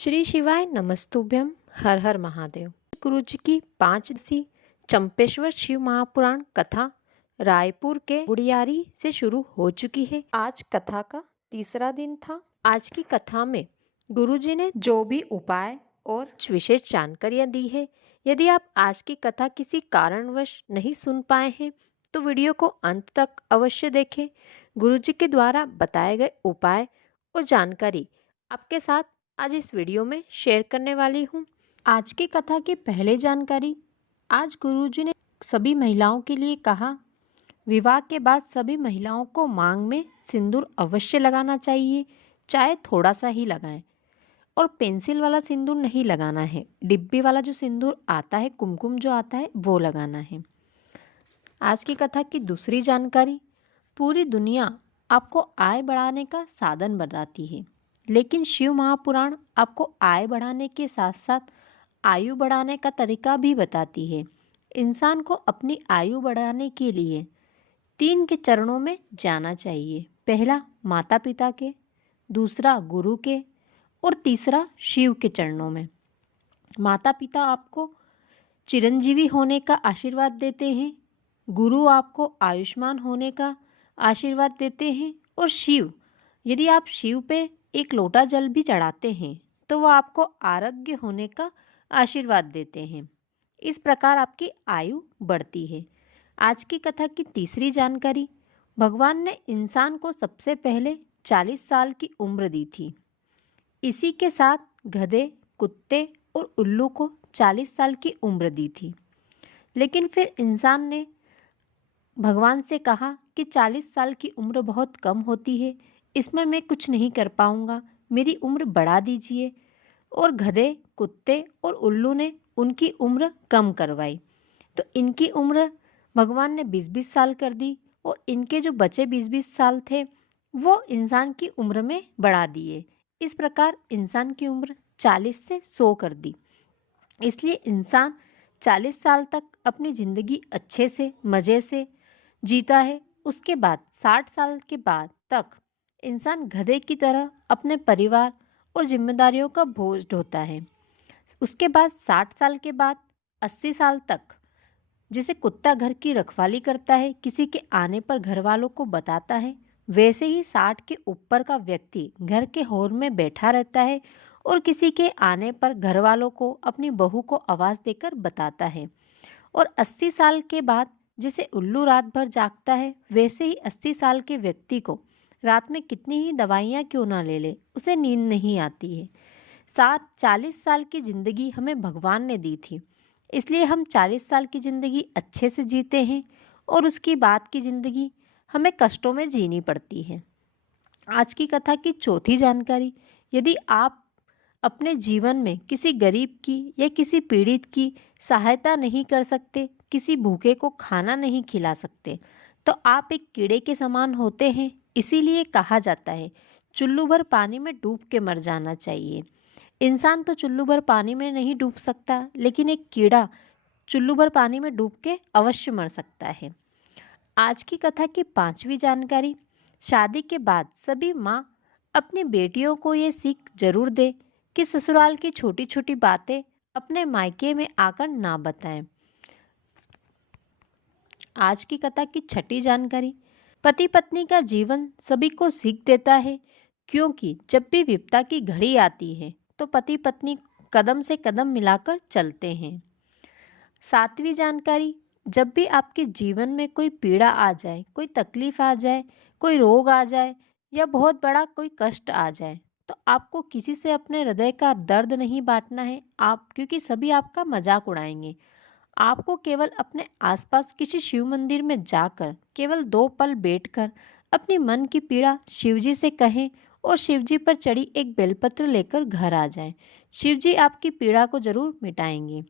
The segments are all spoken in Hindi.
श्री शिवाय नमस्तुभ्यम। हर हर महादेव। गुरु जी की 5 दिवसीय चंपेश्वर शिव महापुराण कथा रायपुर के गुड़ियारी से शुरू हो चुकी है। आज कथा का तीसरा दिन था। आज की कथा में गुरु जी ने जो भी उपाय और विशेष जानकारियां दी है, यदि आप आज की कथा किसी कारणवश नहीं सुन पाए हैं तो वीडियो को अंत तक अवश्य देखें। गुरु जी के द्वारा बताए गए उपाय और जानकारी आपके साथ आज इस वीडियो में शेयर करने वाली हूँ। आज की कथा की पहले जानकारी। आज गुरुजी ने सभी महिलाओं के लिए कहा, विवाह के बाद सभी महिलाओं को मांग में सिंदूर अवश्य लगाना चाहिए, चाहे थोड़ा सा ही लगाएं। और पेंसिल वाला सिंदूर नहीं लगाना है, डिब्बी वाला जो सिंदूर आता है, कुमकुम जो आता है, वो लगाना है। आज की कथा की दूसरी जानकारी। पूरी दुनिया आपको आय बढ़ाने का साधन बताती है, लेकिन शिव महापुराण आपको आय बढ़ाने के साथ साथ आयु बढ़ाने का तरीका भी बताती है। इंसान को अपनी आयु बढ़ाने के लिए 3 के चरणों में जाना चाहिए। पहला माता पिता के, दूसरा गुरु के और तीसरा शिव के चरणों में। माता पिता आपको चिरंजीवी होने का आशीर्वाद देते हैं, गुरु आपको आयुष्मान होने का आशीर्वाद देते हैं और शिव, यदि आप शिव पे एक लोटा जल भी चढ़ाते हैं तो वह आपको आरोग्य होने का आशीर्वाद देते हैं। इस प्रकार आपकी आयु बढ़ती है। आज की कथा की तीसरी जानकारी। भगवान ने इंसान को सबसे पहले 40 साल की उम्र दी थी। इसी के साथ गधे, कुत्ते और उल्लू को 40 साल की उम्र दी थी। लेकिन फिर इंसान ने भगवान से कहा कि 40 साल की उम्र बहुत कम होती है, इसमें मैं कुछ नहीं कर पाऊंगा, मेरी उम्र बढ़ा दीजिए। और गधे, कुत्ते और उल्लू ने उनकी उम्र कम करवाई, तो इनकी उम्र भगवान ने 20-20 साल कर दी और इनके जो बचे 20-20 साल थे वो इंसान की उम्र में बढ़ा दिए। इस प्रकार इंसान की उम्र 40 से 100 कर दी। इसलिए इंसान 40 साल तक अपनी ज़िंदगी अच्छे से मज़े से जीता है। उसके बाद 60 साल के बाद तक इंसान गधे की तरह अपने परिवार और जिम्मेदारियों का बोझ ढोता है। उसके बाद 60 साल के बाद 80 साल तक जैसे कुत्ता घर की रखवाली करता है, किसी के आने पर घर वालों को बताता है, वैसे ही 60 के ऊपर का व्यक्ति घर के हॉल में बैठा रहता है और किसी के आने पर घर वालों को, अपनी बहू को आवाज़ देकर बताता है। और 80 साल के बाद जैसे उल्लू रात भर जागता है, वैसे ही 80 साल के व्यक्ति को रात में कितनी ही दवाइयाँ क्यों ना ले ले, उसे नींद नहीं आती है। 40 साल की ज़िंदगी हमें भगवान ने दी थी, इसलिए हम 40 साल की ज़िंदगी अच्छे से जीते हैं और उसकी बाद की ज़िंदगी हमें कष्टों में जीनी पड़ती है। आज की कथा की चौथी जानकारी। यदि आप अपने जीवन में किसी गरीब की या किसी पीड़ित की सहायता नहीं कर सकते, किसी भूखे को खाना नहीं खिला सकते, तो आप एक कीड़े के समान होते हैं। इसीलिए कहा जाता है चुल्लू भर पानी में डूब के मर जाना चाहिए। इंसान तो चुल्लू भर पानी में नहीं डूब सकता, लेकिन एक कीड़ा चुल्लू भर पानी में डूब के अवश्य मर सकता है। आज की कथा की 5वीं जानकारी। शादी के बाद सभी माँ अपनी बेटियों को ये सीख जरूर दे कि ससुराल की छोटी छोटी बातें अपने मायके में आकर ना बताएं। आज की कथा की 6ठी जानकारी। पति पत्नी का जीवन सभी को सीख देता है, क्योंकि जब भी विपदा की घड़ी आती है तो पति पत्नी कदम से कदम मिलाकर चलते हैं। 7वीं जानकारी। जब भी आपके जीवन में कोई पीड़ा आ जाए, कोई तकलीफ आ जाए, कोई रोग आ जाए या बहुत बड़ा कोई कष्ट आ जाए, तो आपको किसी से अपने हृदय का दर्द नहीं बांटना है, क्योंकि सभी आपका मजाक उड़ाएंगे। आपको केवल अपने आसपास किसी शिव मंदिर में जाकर केवल 2 पल बैठकर अपनी मन की पीड़ा शिवजी से कहें और शिवजी पर चढ़ी एक बेलपत्र लेकर घर आ जाएं। शिवजी आपकी पीड़ा को जरूर मिटाएंगे।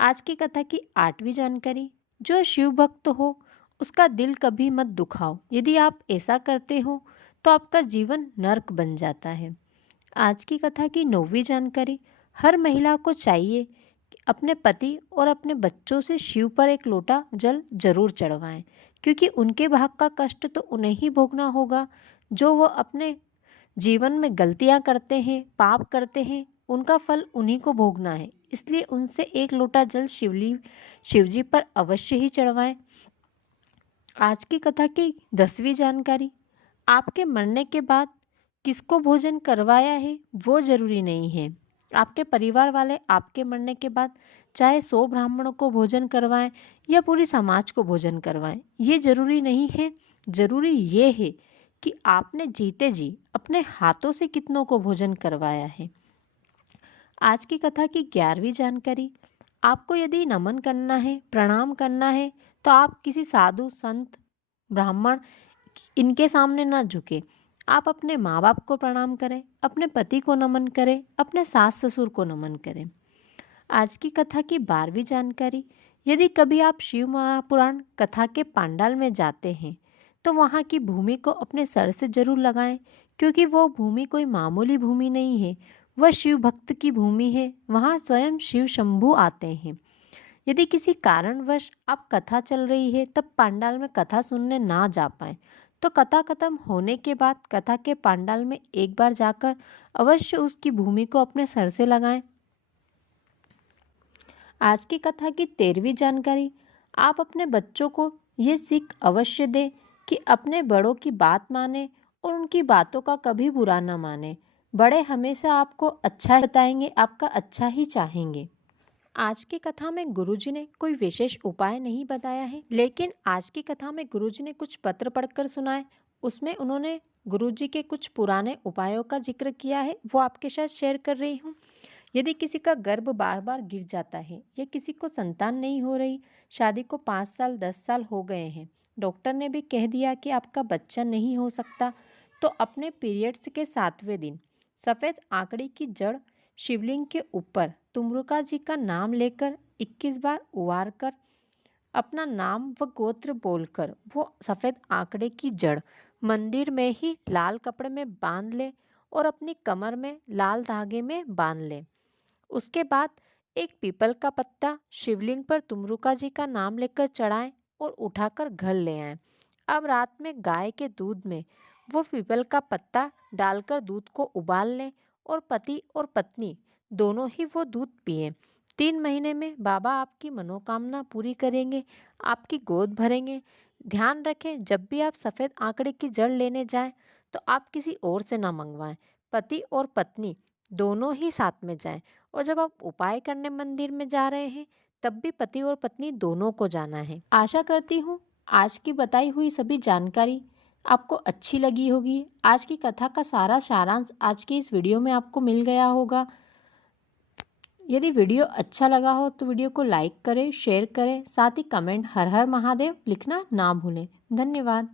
आज की कथा की 8वीं जानकारी। जो शिव भक्त हो उसका दिल कभी मत दुखाओ, यदि आप ऐसा करते हो तो आपका जीवन नर्क बन जाता है। आज की कथा की 9वीं जानकारी। हर महिला को चाहिए कि अपने पति और अपने बच्चों से शिव पर एक लोटा जल जरूर चढ़वाएं, क्योंकि उनके भाग का कष्ट तो उन्हें ही भोगना होगा। जो वो अपने जीवन में गलतियां करते हैं, पाप करते हैं, उनका फल उन्हीं को भोगना है, इसलिए उनसे एक लोटा जल शिवजी पर अवश्य ही चढ़वाएं। आज की कथा की 10वीं जानकारी। आपके मरने के बाद किसको भोजन करवाया है वो जरूरी नहीं है। आपके परिवार वाले आपके मरने के बाद चाहे 100 ब्राह्मणों को भोजन करवाएं या पूरी समाज को भोजन करवाएं, ये जरूरी नहीं है। जरूरी ये है कि आपने जीते जी अपने हाथों से कितनों को भोजन करवाया है। आज की कथा की 11वीं जानकारी। आपको यदि नमन करना है, प्रणाम करना है, तो आप किसी साधु संत ब्राह्मण इनके सामने ना झुके। आप अपने माँ बाप को प्रणाम करें, अपने पति को नमन करें, अपने सास ससुर को नमन करें। आज की कथा की 12वीं जानकारी। यदि कभी आप शिव महापुराण कथा के पांडाल में जाते हैं तो वहाँ की भूमि को अपने सर से जरूर लगाएं, क्योंकि वो भूमि कोई मामूली भूमि नहीं है, वह शिव भक्त की भूमि है। वहाँ स्वयं शिव शंभू आते हैं। यदि किसी कारणवश आप कथा चल रही है तब पांडाल में कथा सुनने ना जा पाए तो कथा खत्म होने के बाद कथा के पांडाल में एक बार जाकर अवश्य उसकी भूमि को अपने सर से लगाएं। आज की कथा की 13वीं जानकारी। आप अपने बच्चों को ये सीख अवश्य दें कि अपने बड़ों की बात माने और उनकी बातों का कभी बुरा ना माने। बड़े हमेशा आपको अच्छा बताएंगे, आपका अच्छा ही चाहेंगे। आज की कथा में गुरुजी ने कोई विशेष उपाय नहीं बताया है, लेकिन आज की कथा में गुरुजी ने कुछ पत्र पढ़कर सुनाए। उसमें उन्होंने गुरुजी के कुछ पुराने उपायों का जिक्र किया है, वो आपके साथ शेयर कर रही हूँ। यदि किसी का गर्भ बार बार गिर जाता है या किसी को संतान नहीं हो रही, शादी को 5 साल 10 साल हो गए हैं, डॉक्टर ने भी कह दिया कि आपका बच्चा नहीं हो सकता, तो अपने पीरियड्स के 7वें दिन सफ़ेद आंकड़ी की जड़ शिवलिंग के ऊपर तुमरुका जी का नाम लेकर 21 बार उबार कर अपना नाम व गोत्र बोलकर वो सफ़ेद आंकड़े की जड़ मंदिर में ही लाल कपड़े में बांध ले और अपनी कमर में लाल धागे में बांध ले। उसके बाद एक पीपल का पत्ता शिवलिंग पर तुमरुका जी का नाम लेकर चढ़ाएं और उठाकर घर ले आएं। अब रात में गाय के दूध में वो पीपल का पत्ता डालकर दूध को उबाल लें और पति और पत्नी दोनों ही वो दूध पिएं। 3 महीने में बाबा आपकी मनोकामना पूरी करेंगे, आपकी गोद भरेंगे। ध्यान रखें, जब भी आप सफ़ेद आंकड़े की जड़ लेने जाएं तो आप किसी और से ना मंगवाएं, पति और पत्नी दोनों ही साथ में जाएं। और जब आप उपाय करने मंदिर में जा रहे हैं तब भी पति और पत्नी दोनों को जाना है। आशा करती हूँ आज की बताई हुई सभी जानकारी आपको अच्छी लगी होगी। आज की कथा का सारा सारांश आज की इस वीडियो में आपको मिल गया होगा। यदि वीडियो अच्छा लगा हो तो वीडियो को लाइक करें, शेयर करें, साथ ही कमेंट हर हर महादेव लिखना ना भूलें। धन्यवाद।